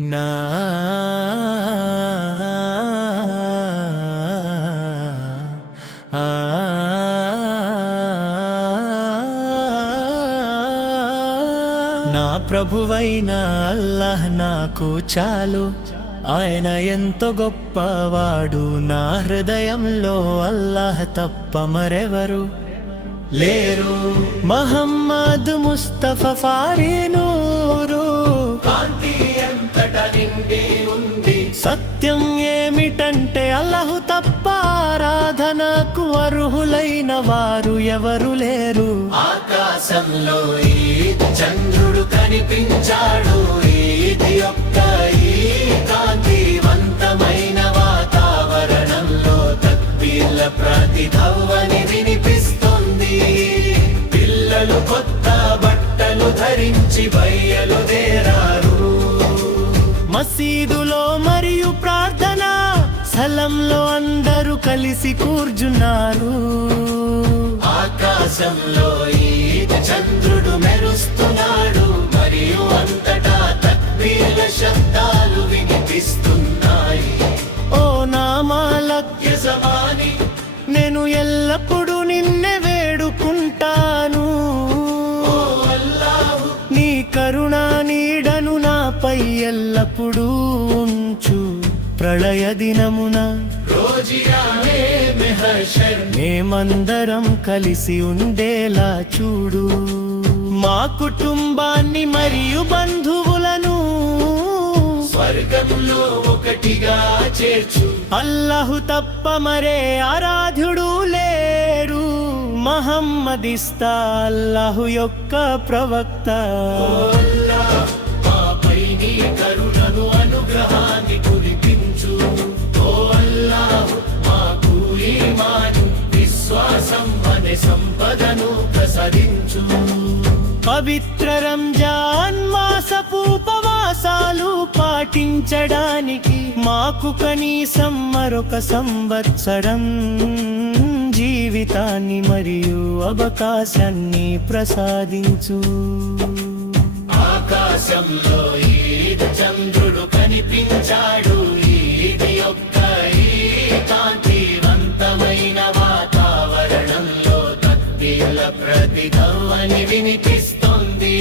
నా నా ప్రభువైన అల్లాహ్ నాకు చాలు, ఆయన ఎంతో గొప్పవాడు. నా హృదయంలో అల్లాహ్ తప్ప మరెవరు లేరు. మహమ్మద్ ముస్తఫా ఫారీ నూరు, కాంతి ఎంతటా నిండి ఉంది. సత్యం ఏమిటంటే అల్లాహ్ తప్ప ఆరాధనకు అర్హులైన వారు ఎవరు లేరు. ఆకాశంలో ఈ చంద్రుడు కనిపించాడు, ఈది యొక్క ఈ కాంతివంతమైన వాతావరణంలో తక్బీర్ల ప్రతిధ్వని వినిపిస్తుంది. పిల్లలు కొత్త బట్టలు ధరించి బయలుదేరారు. మసీదులో మరియు ప్రార్థనా స్థలంలో అందరూ కలిసి కూర్చున్నారు. ఆకాశంలో ఈ చంద్రుడు మెరుస్తున్నాడు, మరియు అంతటా తక్బీర్ల శబ్దాలు వినిపిస్తున్నాయి. ఓ నా మాలక్ యజమాని, నేను ఎల్లప్పుడూ నిన్నే వేడుకుంటాను. ఓ అల్లాహ్, నీ కరుణా నీడను నాపై ఎల్లప్పుడూ ఉంచు. ప్రళయ దినమున మేమందరం కలిసి ఉండేలా చూడు. మా కుటుంబాన్ని మరియు బంధువులను స్వర్గంలో ఒకటిగా చేర్చు. అల్లాహు తప్ప మరే ఆరాధ్యుడు లేరు. మహమ్మదిస్తా అల్లాహు యొక్క ప్రవక్త. మాపై నీ కరుణను అనుగ్రహాన్ని కురిపించు. ఓ అల్లాహ్, మాకు ఈమాను విశ్వాసం అనే సంపదను ప్రసాదించు. పవిత్ర రంజాన్ మాసపు ఉపవాసాలు పాటించడానికి మాకు కనీసం మరొక సంవత్సరం జీవితాన్ని మరియు అవకాశాన్ని ప్రసాదించు. ఆకాశంలో ఈద్ చంద్రుడు కనిపించాడు, ఈది యొక్క ఈ కాంతివంతమైన వాతావరణంలో తక్బీర్ల ప్రతిధ్వని వినిపిస్తుంది.